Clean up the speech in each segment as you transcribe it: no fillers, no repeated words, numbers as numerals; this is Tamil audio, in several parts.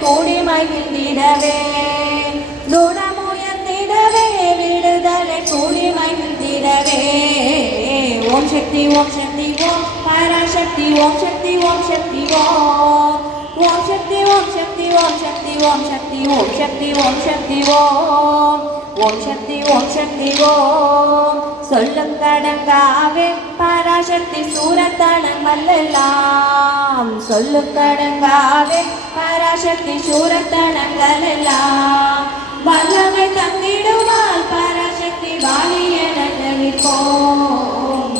கூடி மகிழ்ந்திடவே குணமுயர்ந்திடவே விடுதலை கூடி மகிழ்ந்திடவே ஓம் சக்தி ஓம் சக்தி ஓம் பராசக்தி ஓம் சக்தி ஓம் சக்தி ஓம் ஓம் சக்தி ஓம் சக்தி ஓம் சக்தி ஓம் சக்தி ஓம் சக்தி ஓம் சக்தி ஓம் ஓம் சக்தி ஓம் சக்தி ஓம் சொல்லுக்கடங்காவே பராசக்தி சூரத்தனங்களெல்லாம் சொல்லுக்கடங்காவே பராசக்தி சூரத்தனங்களெல்லாம் வல்லமை தங்கிடுவாள் பராசக்தி வாலியன நிற்போம்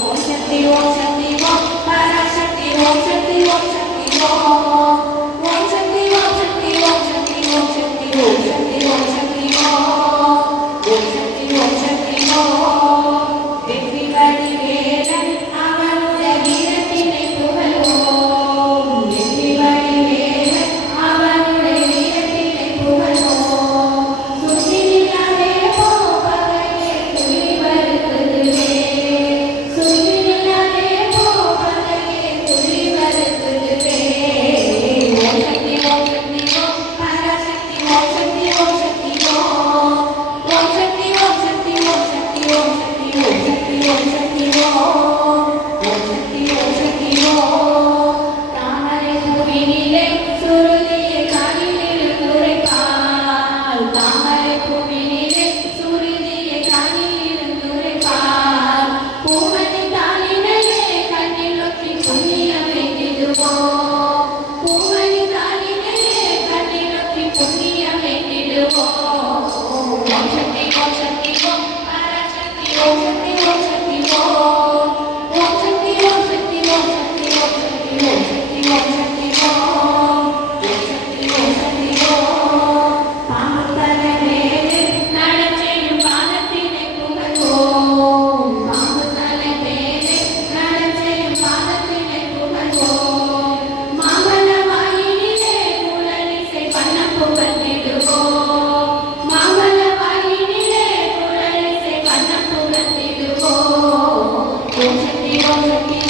ஓம் சக்தி ஓம் சக்தி ஓம் பராசக்தி ஓம் சக்தி ஓம் சக்தி ஓம் ஓம் சக்தி ஓம் சக்தி ஓம் சக்தி ஓம் சக்தி ஓம் சக்தி ஓம் சக்தி ஓம் ஓம் சக்தி ஓம் சக்தி ஓம் வெற்றி வடிவேலன் அவனுடைய வீரத்தினை புகழ்வோம் வெற்றி வடிவேலன் அவனுடைய வீரத்தினை புகழ்வோம் சுற்றி நில்லாதே போ பகையே துளி வருத்துதுவே சுற்றி நில்லாதே போ பகையே துளி வருத்துதுவே ஓம் சக்தி ஓம் சக்தி ஓம் பராசக்தி ஓம் சக்தி ஓம் சக்தி ஓம் ஓம் சக்தி ஓம் சக்தி ஓம் சக்தி ஓம் சக்தி ஓம் சக்தி ஓம் சக்தி ஓம் ஓம் சக்தி ஓம் சக்தி ஓம் தாமரை பூவினிலே சுருதியை காலில் துரைப்பால் தாமரை பூவினிலே சுருதியை காலில் துரைப்பால் பூமணி தாளினையே கண்ணில் நோக்கி புண்ணியம் வேண்டிடுவோம் பூமணி தாளினையே கண்ணில் நோக்கி புண்ணியம் வேண்டிடுவோம் ஓம் சக்தி ஓம் சக்தி ஓம் பராசக்தி ஓம் சக்தி ஓம் சக்தி ஓம் ஓம் சக்தி ஓம் சக்தி ஓம் சக்தி ஓம் சக்தி ஓம் சக்தி ஓம் சக்தி ஓம் ஓம் சக்தி ஓம் சக்தி ஓம் பாம்புத்தலை மேலே நடச்செய்யும் பாதத்தினை புகழ்வோம் பாம்புத்தலை மேலே நடச்செய்யும் பாதத்தினை புகழ்வோம் மாமல வாயினிலே குழலிசை பண்ண புகழ்ந்திடுவோம் மாமல வாயினிலே குழலிசை பண்ண புகழ்ந்திடுவோம் ஓம் சக்தி ஓம் சக்தி